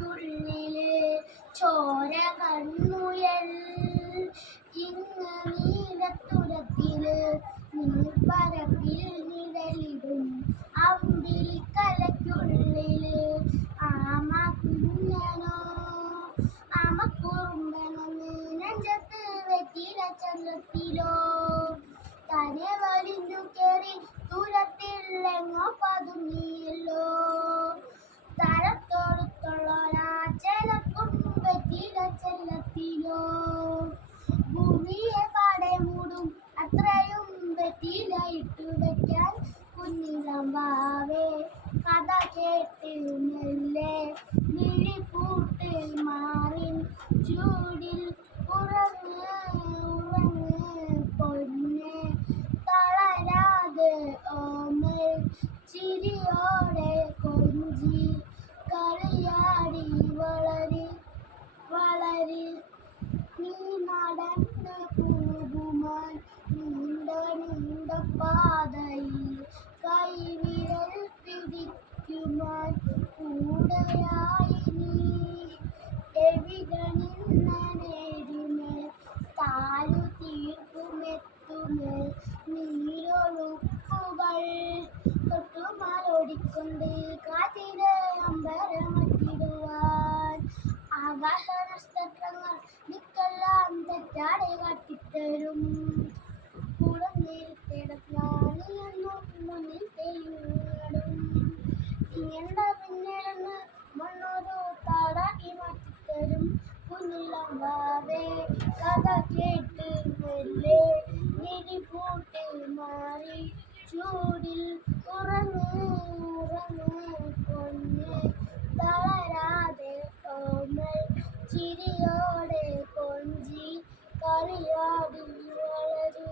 കലയ്ക്കുള്ളില് ചോര കൺമുയൽ ഇന്ന് നീലത്തുരത്തില് നീർപ്പരപ്പിൽ നിഴലിടും അമ്പിളിക്കലയ്ക്കുള്ളില് ആമ കുഞ്ഞനോ ആമക്കുറുമ്പനെന്ന് നെഞ്ചത്ത് വെറ്റില ചന്തത്തിലോ തന്നെ വലിഞ്ഞു കേറി ദൂരത്തിലെങ്ങോ പതുങ്ങിയല്ലോ തഴത്തോടുത്തുള്ളൊരാച്ചലക്കും വെറ്റില ചെല്ലത്തിലോ ഭൂമിയെ പാടെ മൂടും അത്രയും വെറ്റില ഇട്ടു വെക്കാൻ കുഞ്ഞിളം വാവേ കഥ കേട്ട് മെല്ലെ മിഴിപ്പൂട്ട് മാറിൻ ചൂടിൽ ഉറങ്ങ് ഉറങ്ങ് പൊന്നെ തളരാതെ ഓമൽ ചിരിയോടെ കൊഞ്ചി കളിയാടി വളരി വളരി നീ നടന്ന് പോകുമാൻ നീണ്ട നീണ്ട പാതയിൽ കൈവിരൽ പിടിക്കുമാൻ കൂടെയായി നീ എവിടെ നിന്ന നേരുമേ താലു തീർക്കുമെത്തുമേ നീരൊഴുക്കുകൾ തൊട്ടുമാലോടിക്കൊണ്ട് കാറ്റിലെ അമ്പരമറ്റിടുവാൻ ആകാശ നക്ഷത്രങ്ങൾ നിക്കെല്ലാം തെറ്റാടെ കാട്ടിത്തരും കുളം നേരിട്ടിടത്താനിയെന്നും മുന്നിൽ തെളിഞ്ഞിടും ഇങ്ങണ്ട പിന്നിടുന്ന് മണ്ണൊരു താടാക്കി മാറ്റിത്തരും കുഞ്ഞിളം വാവേ കഥ കേട്ട് മെല്ലെ മിഴിപൂട്ട് മാറി ചൂടിൽ ഉറങ്ങ് ഉറങ്ങ് പൊന്നെ തളരാതെ ഓമൽ ചിരിയോടെ കൊഞ്ചി കളിയാടി വളരി